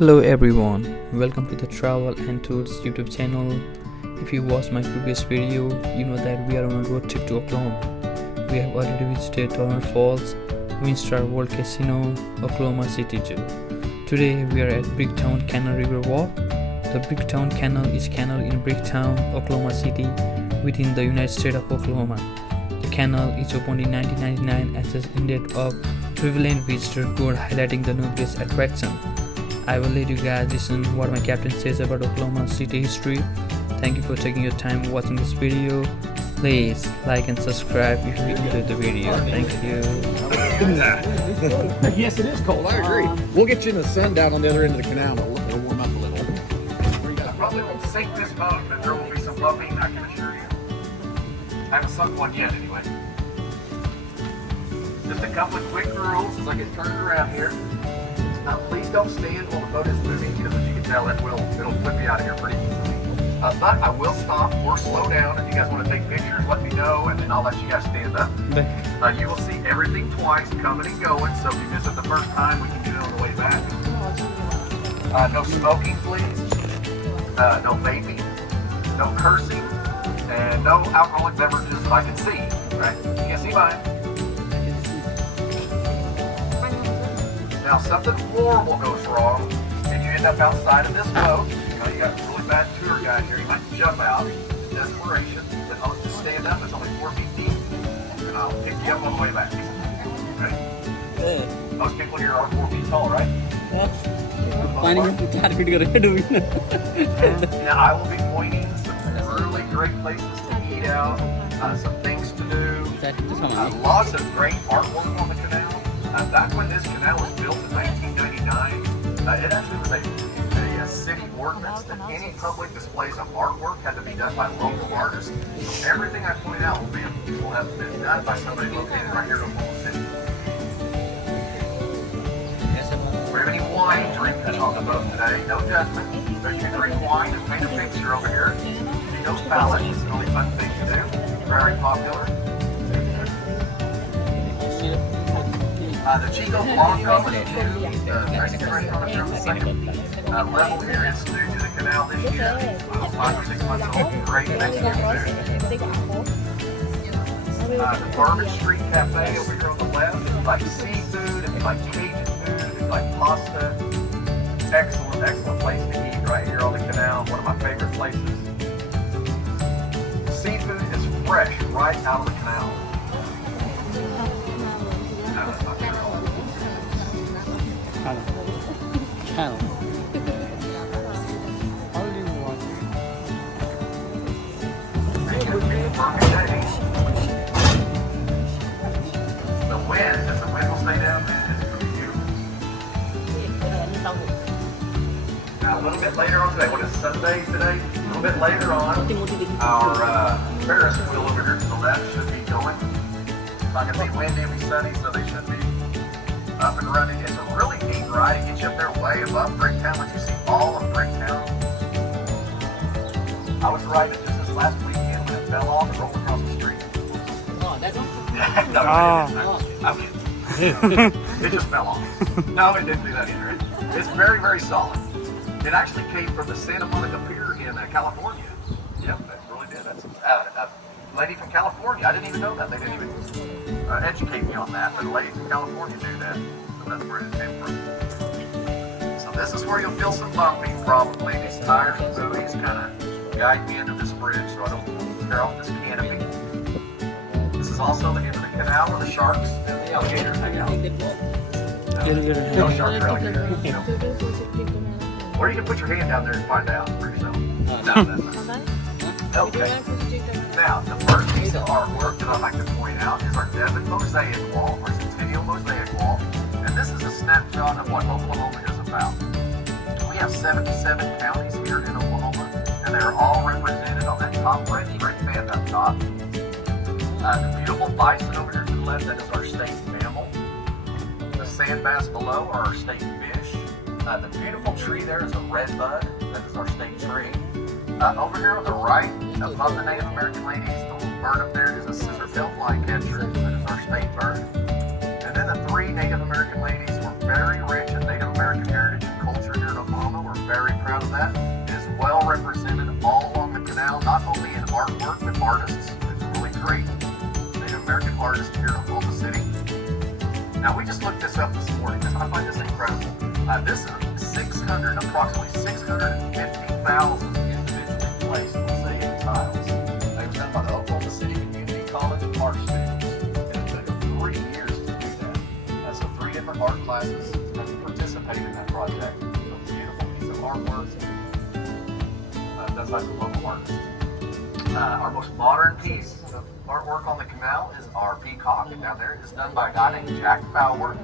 Hello everyone, welcome to the Travel and Tours YouTube channel. If you watched my previous video, you know that we are on a road trip to Oklahoma. We have already visited Turner Falls, Windstar World Casino, Oklahoma City Zoo. Today we are at Bricktown Canal River Walk. The Bricktown Canal is canal in Bricktown, Oklahoma City, within the United States of Oklahoma. The canal is opened in 1999 and has ended up prevalent visitor tour highlighting the numerous attraction. I will let you guys listen what my captain says about Oklahoma City history. Thank you for taking your time watching this video. Please like and subscribe if you enjoyed the video. Thank you. Yes, it is cold. I agree. We'll get you in the sun down on the other end of the canal. It'll warm up a little. I probably won't sink this boat, but there will be some bumping, I can assure you. I haven't sunk one yet, anyway. Just a couple of quick rules as I get turned around here. Please don't stand while the boat is moving, because as you can tell, it'll flip you out of here pretty easily. But I will stop or slow down. If you guys want to take pictures, let me know, and then I'll let you guys stand up. You will see everything twice, coming and going, so if you miss it the first time, we can do it on the way back. No smoking, please. No vaping. No cursing. And no alcoholic beverages that I can see. Right? You can't see mine. Now, something horrible goes wrong, and you end up outside of this boat. You got really bad tour guys here. You might jump out in desperation, but I'll just stand up. It's only 4 feet deep, and I'll pick you up on the way back. Okay? Most people here are 4 feet tall, right? Now, I will be pointing some really great places to eat out, some things to do, lots of great artwork on the canal. Back when this canal was built in 1999, it actually was a city ordinance that any public displays of artwork had to be done by local artists. So everything I point out will have been done by somebody located right here in Oklahoma City. We have any wine drinkers on the boat today? No judgment. So you can drink wine and paint a picture over here. No palette. It's a really fun thing to do. Very popular. The Chico Blanco is new. Drinking restaurant is the same level here. It's new to the canal this year. 5 or 6 months old. Great Mexican food. The Bourbon Street Cafe over here on the left. If you like seafood, if you like Cajun food, if you like pasta. Excellent, excellent place to eat right here on the canal. One of my favorite places. Seafood is fresh right out of the canal. The wind, if the wind will stay down, it's going to be beautiful. Now, a little bit later on today, what is Sunday today? A little bit later on, our Ferris wheel over here to the left should be going. It's not going to be windy, it'll be sunny, so they should be up and running. It's a really neat ride. It gets you up there way above Bricktown, but you see all of Bricktown. I was riding it just this last weekend when it fell off and rolled across the street. Oh, that's awesome. No, it didn't. It just fell off. No, it didn't do that either. It's very, very solid. It actually came from the Santa Monica Pier in California. Yep, that really did. That's a lady from California. I didn't even know that. They didn't even educate me on that, but a lady from California knew that. So that's where it came from. So this is where you'll feel some bumping probably. These tires and buoys kind of guide me into this bridge so I don't tear off this canopy. This is also the end of the canal where the sharks and the alligators hang out. No sharks or alligators. No. Or you can put your hand down there and find out for yourself. No, that's not. Okay. Now, the first piece of artwork that I'd like to point out is our Devon mosaic wall, our Centennial mosaic wall. And this is a snapshot of what Oklahoma is about. We have 77 counties here in Oklahoma, and they're all represented on that top right band up top. The beautiful bison over here to the left, that is our state mammal. The sand bass below are our state fish. The beautiful tree there is a red bud, that is our state tree. Over here on the right, above the Native American ladies, the little bird up there is a scissor-tailed flycatcher, that is our state bird. And then the 3 Native American ladies were very rich in Native American heritage and culture here in Oklahoma. artists. It's really great Native American artists here in Oklahoma City. Now we just looked this up this morning because I find this incredible. This is approximately 650,000 individually placed mosaic tiles. They were done by the Oklahoma City Community College art students, and it took them 3 years to do that. So 3 different art classes participated in that project. It's a beautiful piece of artwork done by some local artists. Our most modern piece of artwork on the canal is our peacock down there. It's done by a guy named Jack Fowler.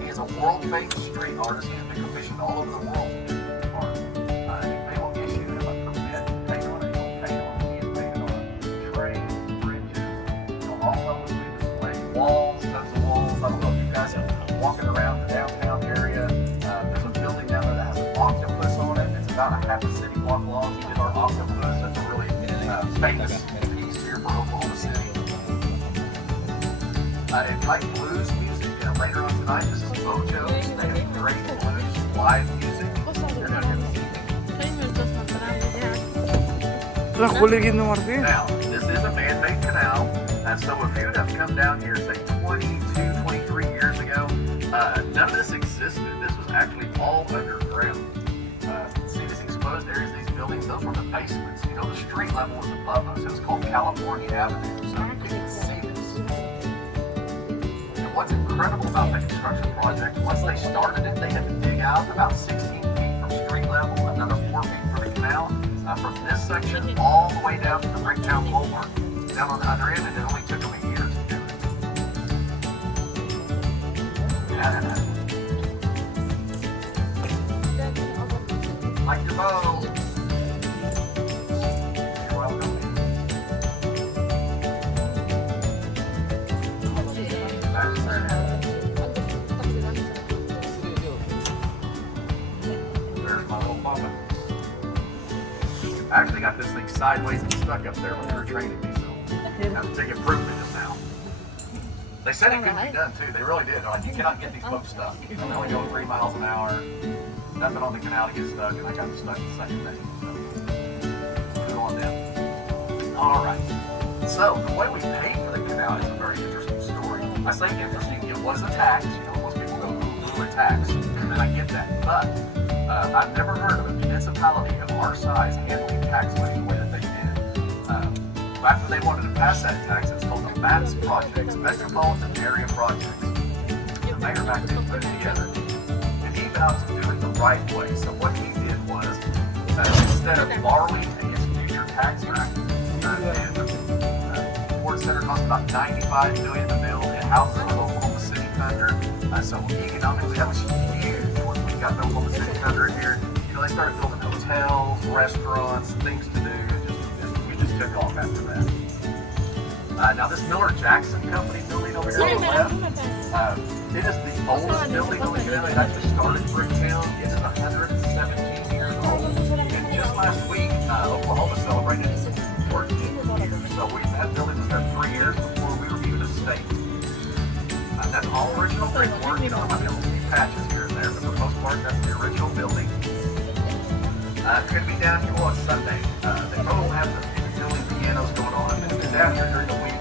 He is a world-famous street artist. He's been commissioned all over the world to do art. They will issue him a permit to paint on it. He'll paint on it. He has painted on trains, bridges, all over the display, walls, tons of walls. I don't know if you guys are walking around the downtown area. There's a building down there that has an octopus on it. It's about a half a city block long. He did our octopus. That's a really famous piece here for Oklahoma City. If you like blues music, later on tonight, this is Mojo's. They have great blues live music. They're going to have Now, this is a man-made canal, and so if you'd have come down here, say 22, 23 years ago, none of this existed. This was actually all underground. See these exposed areas, these buildings, those were the basements. You know, the street level was above us. It was called California Avenue, so you couldn't see this. And what's incredible about the construction project, once they started it, they had to dig out about 16 feet from street level, another 4 feet for the canal, from this section all the way down to the Bricktown Ballpark, down on the other end, and it only took them a year to do it. Yeah. Like your bow. You're welcome. There's my little mama. I actually got this thing sideways and stuck up there when they were training me, so that's a big improvement just now. They said it couldn't be done too. They really did. They're like, you cannot get these boats stuck. They're only going 3 miles an hour. Nothing on the canal to get stuck, and I got them stuck the second day. So, good on them. All right. So, the way we paid for the canal is a very interesting story. I say interesting, it was a tax. You know, most people go, ooh, a tax. And I get that. But I've never heard of a municipality of our size handling tax money the way that they did. After they wanted to pass that tax, it's called the MAPS projects, Metropolitan Area Projects. The mayor back then put it together. He vowed to do it the right way. So what he did was, instead of borrowing his future tax back, and the Ford Center cost about $95 million to build, it houses the Oklahoma City Thunder. So economically, that was huge. Once we got the Oklahoma City Thunder in here, you know, they started building hotels, restaurants, things to do. We just took off after that. Now this Miller Jackson Company building over here on the left, it is the oldest building on the canal. It actually started Bricktown. It is 117 years old. And just last week, Oklahoma celebrated its 14th year. So that building was there 3 years before we were even a state. That's all original brickwork. You know, there might be a little patches here and there, but for the most part, that's the original building. It's going to be down here on Sunday. They will have the building pianos going on. And down here during the week,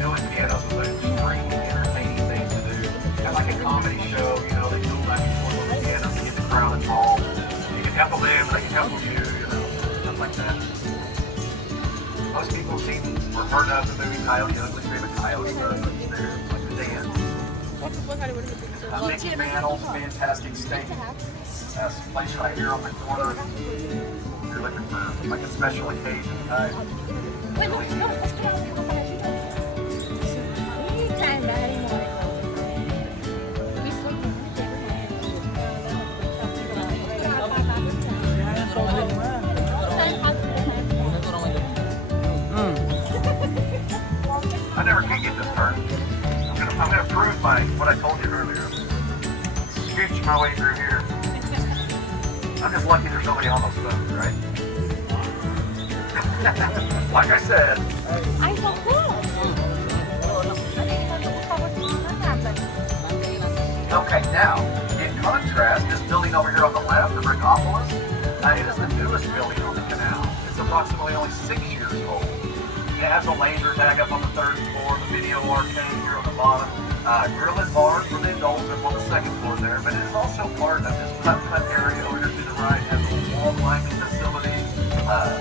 building pianos is an extremely entertaining thing to do. Kind of like a comedy show, you know, they go back and forth on the pianos to get the crowd involved. You can help them in, they can help you, you know, stuff like that. Most people have seen or heard of the movie Coyote Ugly, favorite Coyote Ugly. There, like the dance. Mickey Mantle's fantastic steak. Place right here on the corner. If you're looking for like a special occasion type. I never can get this turn. I'm gonna prove what I told you earlier. Scooch my way through here. I'm just lucky there's nobody on those boats, right? Like I said. Okay, now, in contrast, this building over here on the left, the Brickopolis, it is the newest building on the canal. It's approximately only 6 years old. has the laser tag up on the 3rd floor, the video arcade here on the bottom. Grill and bars for the adults up on the 2nd floor there, but it is also part of this putt-putt area over here to the right. Has a wall climbing facility,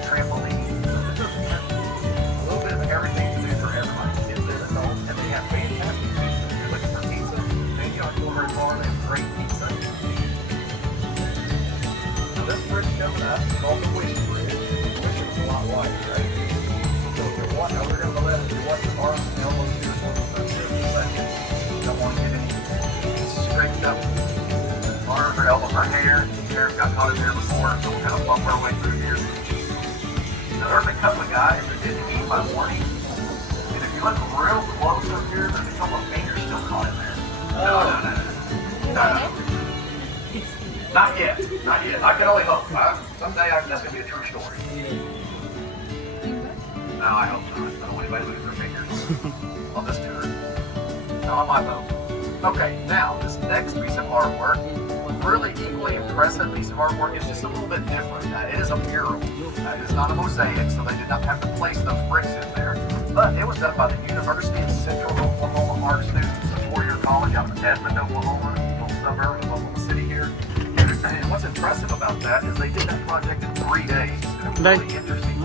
trampoline. So a little bit of everything to do for everybody, kids and adults, and they have fantastic pizza. If you're looking for pizza, maybe on Corner Bar, they have great pizza. So this bridge coming up is called the Wish Bridge. The Wish is a lot wider, right? So if you're watching over here on the left, if you're watching the arms and elbows here, it's one of those 30 seconds. You don't want to get any scraped up arms or elbows or hair. Hair's got caught in there before, so we'll kind of bump our way through here. Now there's a couple of guys that didn't eat by morning. And if you look real close up here, there's a couple of fingers still caught in there. No. Not yet. Not yet. I can only hope. Someday that's going to be a true story. No, I hope not. I don't want anybody losing their fingers on this tour. Not on my boat. Okay, now this next piece of artwork, really equally impressive piece of artwork, is just a little bit different. It is a mural. It is not a mosaic, so they did not have to place those bricks in there. But it was done by the University of Central Oklahoma art students, a 4-year college out of Edmond, Oklahoma, a little suburb of Oklahoma City here. And what's impressive about that is they did that project in 3 days. And it was really interesting.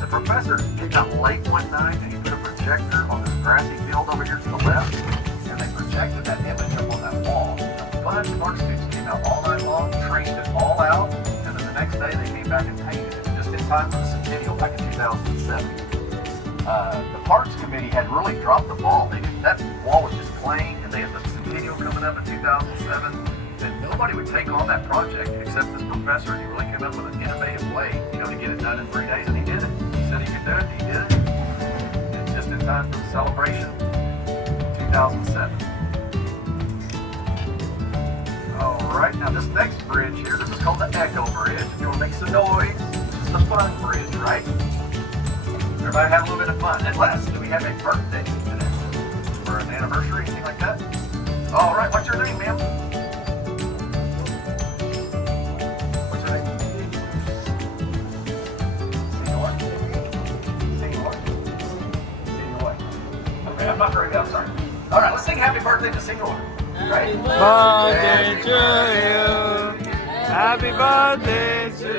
The professor got late one night and he put a projector on this grassy field over here to the left, and they projected that image up on that wall. A bunch of art students came out all night long, traced it all out, and then the next day they came back and painted it, just in time for the Centennial back in 2007. The Parks Committee had really dropped the ball. That wall was just plain, and they had the Centennial coming up in 2007. And nobody would take on that project except this professor. He really came up with an innovative way, to get it done in 3 days, and he did it. He said he could do it, he did it. And just in time for the celebration, 2007. All right, now this next bridge here, this is called the Echo Bridge. If you want to make some noise, this is the fun bridge, right? Everybody have a little bit of fun. And Les, do we have a birthday today? Or an anniversary, anything like that? All right, what's your name, ma'am? I'm not very good, I'm sorry. All right, let's sing happy birthday to Senor. Right? Birthday to you. Happy birthday to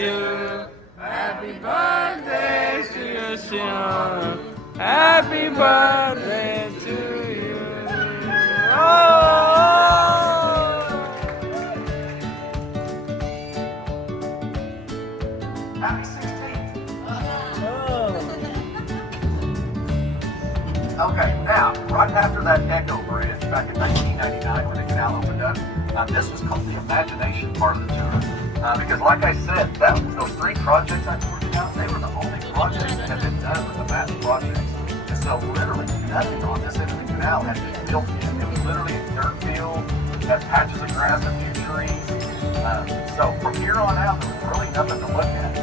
you. Happy birthday to you, Senor. Happy birthday to you. Oh! Happy 16th. Okay, now, right after that Echo Bridge, back in 1999 when the canal opened up, this was called the Imagination part of the tour. Because like I said, those 3 projects I toured you about, they were the only projects that had been done with the mass projects. And so literally nothing on this end of the canal had been built yet. It was literally a dirt field, had patches of grass, a few trees. So from here on out, there was really nothing to look at.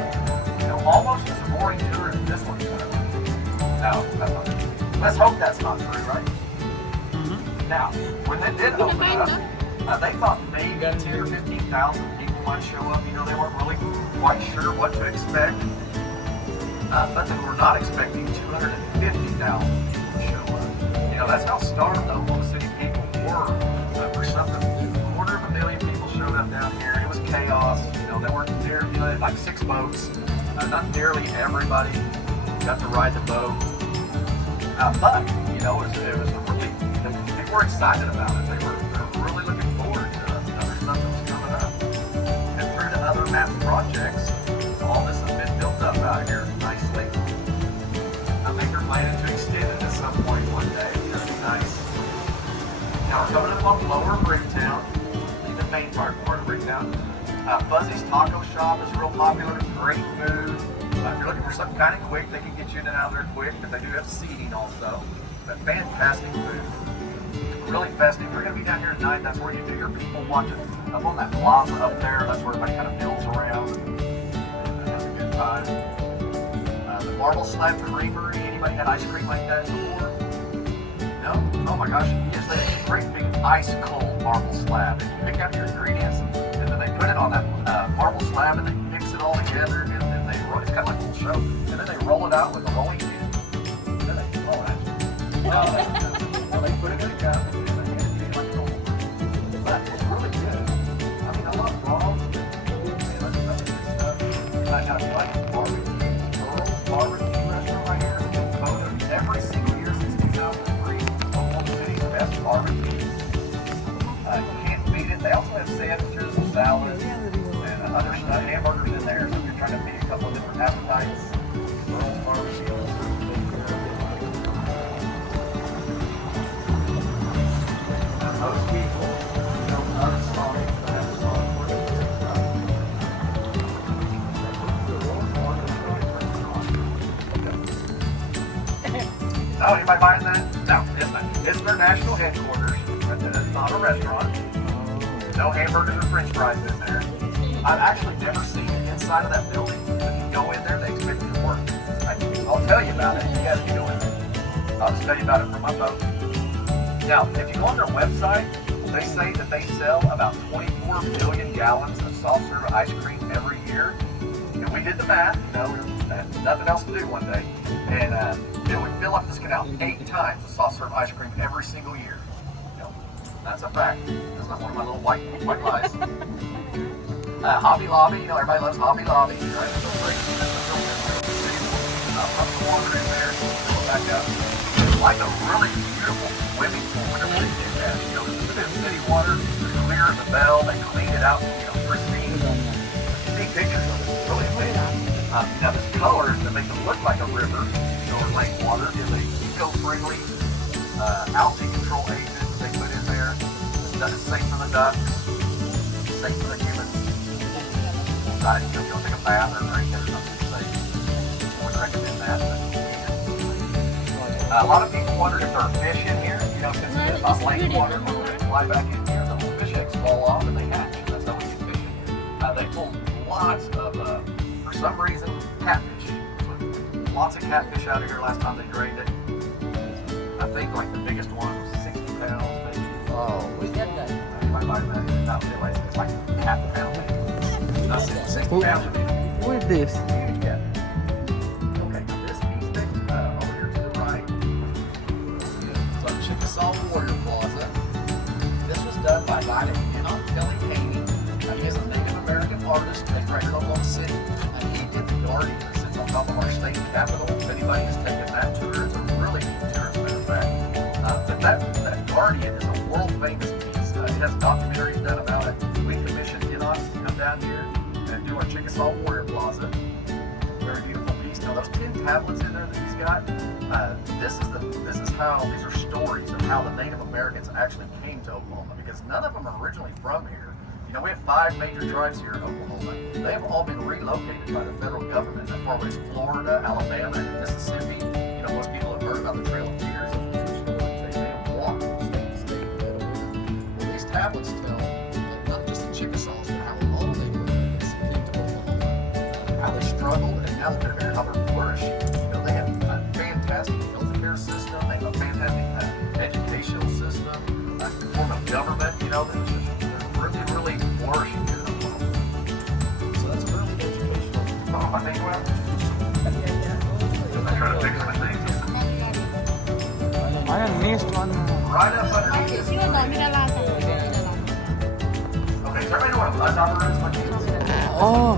Almost as boring tour as this one's done. No, that's not it. Let's hope that's not true, right? Mm-hmm. Now, when they did open up, they thought maybe 10 or 15,000 people might show up. They weren't really quite sure what to expect. But they were not expecting 250,000 people to show up. That's how starved the Oklahoma City people were. For something, 250,000 people showed up down here. It was chaos. They weren't there, like 6 boats. Not nearly everybody got to ride the boat. But, it was really, people were excited about it. They were really looking forward to other stuff that was coming up. And through the other map projects, all this has been built up out here nicely. I think they're planning to extend it at some point one day. That'd be nice. Now we're coming up on Lower Bricktown, the main part of Bricktown. Fuzzy's Taco Shop is real popular, great food. If you're looking for something kind of quick, they can get you in and out of there quick, but they do have seating also. But fantastic food. Really festive. If you're going to be down here tonight, that's where you do your people watching. Up on that plaza up there, that's where everybody kind of builds around and has a good time. The Marble Slab Creamery, anybody had ice cream like that before? No? Oh my gosh, yes, they have a great big ice cold marble slab. And you pick out your ingredients, and then they put it on that marble slab, and they mix it all together, and then it's kind of like a little show. And then they roll it out with a rolling pin. Well, they put it in a cup and they hand it to you like normal. But it's really good. I mean, I love frogs. That's good stuff. I got like barbecue. Earl's Barbecue Restaurant right here. It's been voted every single year since 2003. Oklahoma City's best barbecue. You can't beat it. They also have sandwiches and salads and other stuff, hamburgers in there. So if you're trying to feed a couple of different appetites, Earl's Barbecue. Most people don't understand that have a song for it. Oh, anybody buying that? No, it's not. It's their national headquarters. It's not a restaurant. No hamburgers or french fries in there. I've actually never seen the inside of that building. If you go in there, they expect you to work. I'll tell you about it. You guys can go in there. I'll just tell you about it from my boat. Now, if you go on their website, they say that they sell about 24 million gallons of soft serve ice cream every year. And we did the math, we had nothing else to do one day. And it would fill up this canal 8 times of soft serve ice cream every single year. That's a fact. That's not one of my little white lies. Hobby Lobby, everybody loves Hobby Lobby, right? It's a great, pump the water in there, fill it back up. It's like a really beautiful swimming pool whenever they do that. It's the city water, clear as a bell, they clean it out, pristine. You see pictures of it, it's really amazing. Now this color that makes it look like a river, or lake water, is a eco-friendly algae control agent that they put in there. It's safe for the ducks, safe for the humans. If you don't take a bath or drink it or something safe, I would recommend that. A lot of people wonder if there are fish in here. Since it's not lake water, when they fly back in here, the little fish eggs fall off and they hatch. That's how we get fish in here. They pull lots of, for some reason, catfish. Lots of catfish out of here last time they drained it. I think like the biggest one was 60 pounds, maybe. Oh, we get that. I did not realize it's like half a pound, maybe. That's 60 pounds of it. What is this? Huge cat. Okay, now this piece there, over here to the right, it's on Chickasaw Plaza. This was done by Kelly Haney. He is a Native American artist based right here in Oklahoma City. And he did the guardian that sits on top of our state capitol. If anybody has taken that tour, it's a really neat tour, as a matter of fact. But that guardian is a world famous piece. It has documentaries done about it. We commissioned Enoch to come down here and do our Chickasaw Warrior Plaza. Very beautiful piece. Now those 10 tablets in there that he's got, these are stories of how the Native Americans actually came to Oklahoma, because none of them are originally from here. We have 5 major tribes here in Oklahoma. They have all been relocated by the federal government as far as Florida, Alabama, and Mississippi. Most people have heard about the Trail of Tears. They have walked from state to state. Well, these tablets tell not just the Chickasaws, but how all the Native Americans came to Oklahoma, how they struggled, and now that they're here, how they're flourishing. They have a fantastic healthcare system. They have a fantastic educational system, a form of government. That's just really flourishing here in Oklahoma. So that's really educational. Oh, I think well. I try to fix my things. I missed one. Right up underneath this. Okay, so everybody know what a mud dauber is? Oh.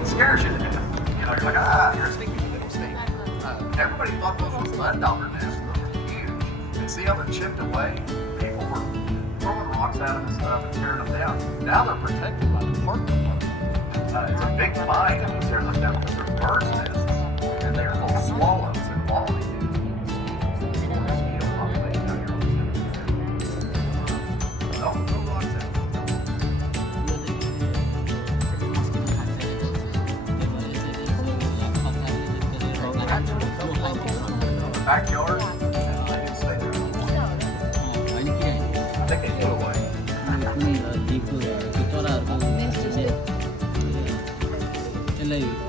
It scares you to death. You're like, you're a stinky little snake. Everybody thought those were mud dauber nests. Those were huge. And see how they're chipped away? People were throwing rocks at them and stuff and tearing them down. Now they're protected by the park department. It's a big find if you tear them down because they're birds' nests. And they're little swallows and wallabies. Mosquito population out here on the city. Don't throw rocks at them. Backyard, and I can stay there. I think they flew away.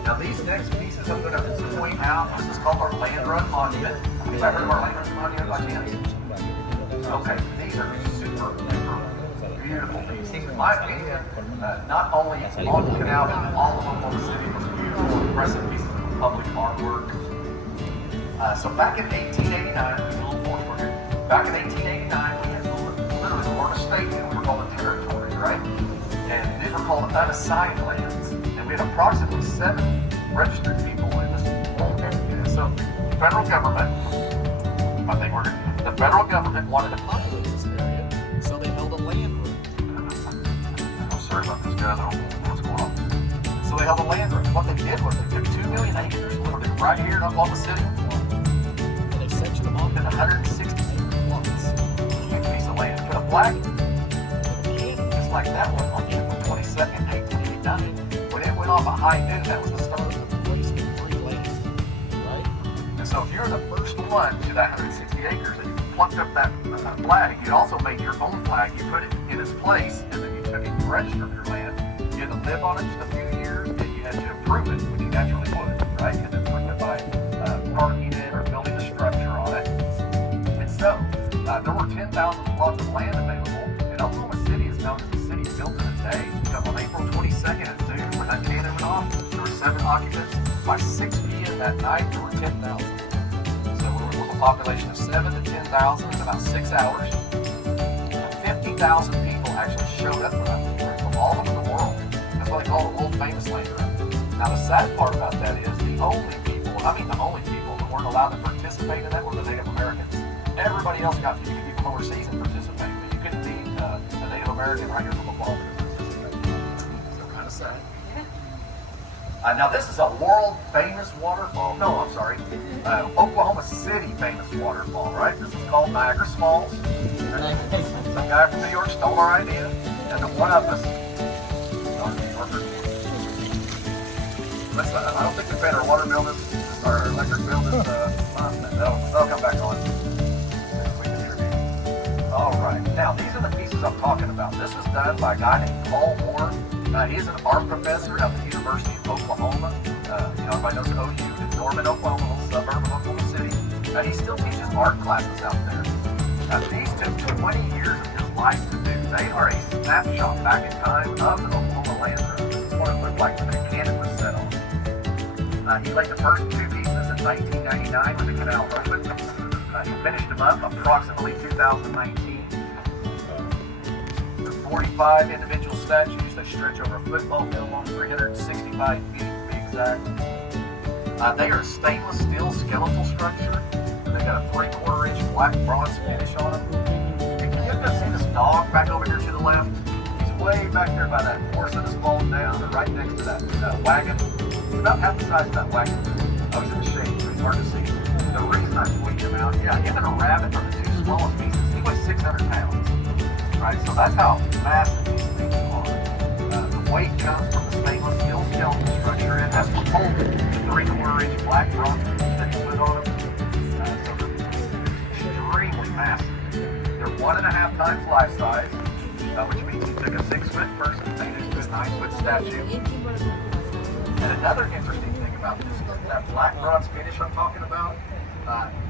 Now these next pieces I'm going to point out, this is called our Land Run Monument. Have you ever heard of our Land Run Monument by chance? Okay, these are super beautiful pieces. In my opinion, not only on the canal, but all of Oklahoma City was beautiful, impressive pieces of public artwork. So back in 1889, there's a little forward here. Back in 1889, we had literally more of a state than we were called a territory, right? And these were called unassigned lands. And we had approximately 7 registered people in this whole area. So the federal government, the federal government wanted to populate this area, so they held a land run. I'm sorry about this, guys. I don't know what's going on. So they held a land run. What they did was they took 2 million acres, literally right here in Oklahoma City, and they sectioned them off into 160-acre lots. Huge piece of land. Put a flag, just like that one on April 22nd, 1889. When it went off at high noon, that was the start of the place with free land, right? And so if you're the first one to that 160 acres and you plucked up that flag, you also made your own flag. You put it in its place, and then you took it and registered your land. You had to live on it just a few years, and you had to improve it, which you naturally would, right? You had to improve it by parking it or building a structure on it. And so there were 10,000 plots of land available, and Oklahoma City is known as the city built in a day. Because on April 22nd at noon, when that cannon went off, there were 7 occupants. By 6 p.m. that night, there were 10,000. So we were with a population of 7 to 10,000 in about 6 hours. 50,000 people actually showed up for that from all over the world. That's why they call it a world famous land run. Now the sad part about that is the only people that weren't allowed to participate in that were the Native Americans. Everybody else got to. You could be from overseas and participate, but you couldn't be a Native American right here from Oklahoma to participate. So kind of sad. Now this is a world famous waterfall. No, I'm sorry. Oklahoma City famous waterfall, right? This is called Niagara Falls. Some guy from New York stole our idea, and the one of us, I don't think we paid our water bill our electric bill this month. That'll come back on. All right, now these are the pieces I'm talking about. This was done by a guy named Paul Moore. He's an art professor at the University of Oklahoma. Everybody knows OU in Norman, Oklahoma, a little suburb of Oklahoma City. He still teaches art classes out there. These took 20 years of his life to do. They are a snapshot back in time of the Oklahoma land run. This is what it looked like when the cannon was set on. He laid the first 2 pieces in 1999 when the canal opened. He finished them up approximately 2019. There are 45 individual statues. They stretch over a football field long, 365 feet to be exact. They are a stainless steel skeletal structure. They've got a 3/4 inch black bronze finish on them. Can you guys see this dog back over here to the left? He's way back there by that horse that has fallen down, and right next to that wagon. He's about half the size of that wagon. Oh, he's in the shade, so it's hard to see. The reason I tweeted him out, him and a rabbit are the 2 smallest pieces. He weighs 600 pounds. Right, so that's how massive these things are. The weight comes from the stainless steel skeletal structure. It has folded the 3/4 inch black bronze that he put on them. So they're extremely massive. They're 1.5 times life size, which means he took a 6-foot person and made it into a 9-foot statue. And another interesting thing about this is that black bronze finish I'm talking about.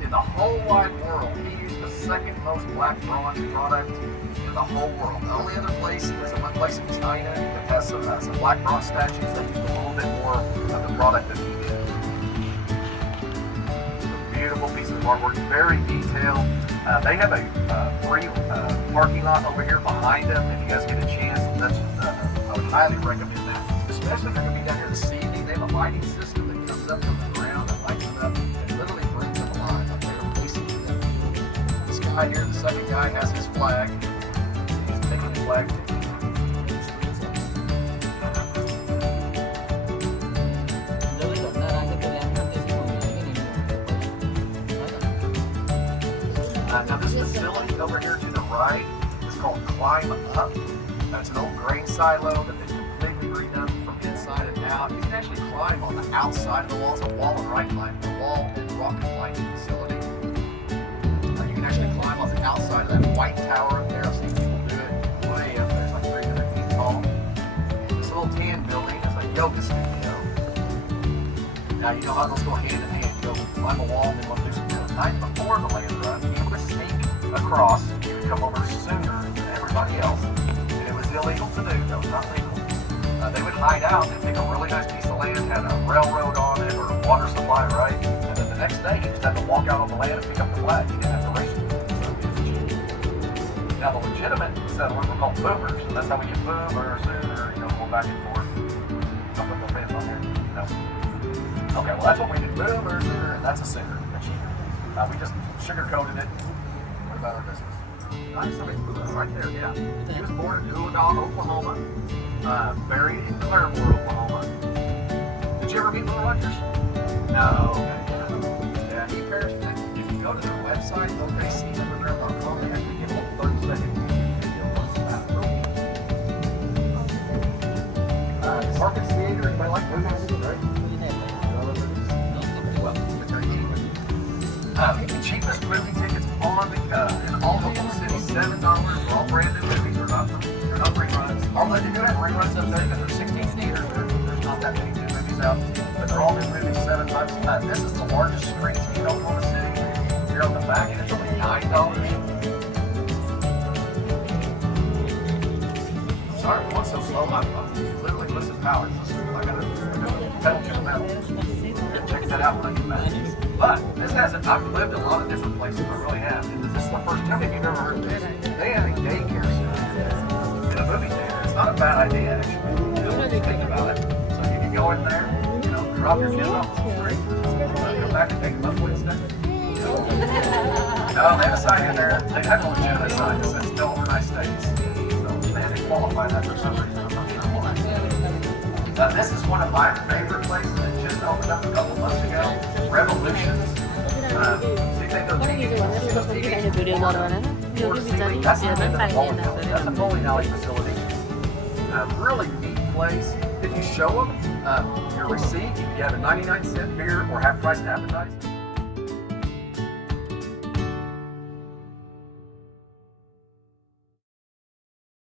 In the whole wide world, he used the 2nd most black bronze product in the whole world. The only other place is one place in China that has some black bronze statues. They use a little bit more of the product that he did. It's a beautiful piece of artwork, very detailed. They have a free parking lot over here behind them. If you guys get a chance, I would highly recommend that. Especially if you're going to be down here this evening, they have a lighting system that comes up from the ground and lights them up and literally brings them alive up there facing them. This guy here, the second guy, has his flag. He's taking the flag. Now this facility over here to the right is called Climb Up. It's an old grain silo that they've completely redone from inside and out. You can actually climb on the outside of the wall. It's a wall and rock climbing facility. You can actually climb on the outside of that white tower up there. I've seen people do it way up there. It's like 300 feet tall. This little tan building is a yoga studio. Now you know how those go hand in hand. You go climb a wall and then one do some yoga. The night before the land run, you would sneak across. You would come over sooner than everybody else. Illegal to do, that was not legal. They would hide out and pick a really nice piece of land, had a railroad on it or a water supply, right? And then the next day, he just had to walk out on the land and pick up the flag. He didn't have to race it. Now, the legitimate settlers were called boomers, and that's how we get boomer, sooner, going back and forth. Don't put the fans on there. No. Okay, well, that's what we did. Boomer, sooner, and that's a sooner. We just sugar-coated it. What about our business? Nice, I mean, right there, yeah. He was born in Unassigned, Oklahoma, buried in Claremore, Oklahoma. Did you ever meet Little Rogers? No. Yeah, he perished. If you go to their website, they see him in their home. They actually give a 30-second video about it. Harkins Theater, anybody like movies, right? The cheapest movie tickets on the in all Oklahoma City, $7. They're all brand new movies. They're not reruns. Although they do have reruns up there because there's 16 theaters. There's not that many new movies out, but they're all new movies, $7. This is the largest screen TV in Oklahoma City. Here on the back, and it's only $9. Sorry, I'm going so slow. I'm literally losing power. I gotta pedal to the metal. Check that out when I get back. But this hasn't. I've lived in a lot of different places. I really have. And this is the first time. If you've ever heard of this, they have a daycare center in a movie theater. It's not a bad idea, actually. If you think about it. So you can go in there, drop your kids off the street, go back and take them up Wednesday. No, they have a sign in there. They have a legitimate sign that says no overnight stays. So they had to qualify that for some reason. I'm not sure why. This is one of my favorite places that just opened up a couple months ago. Revolutions. That's a bowling alley facility. Really neat place. If you show them your receipt, you have a 99-cent beer or half-price appetizer.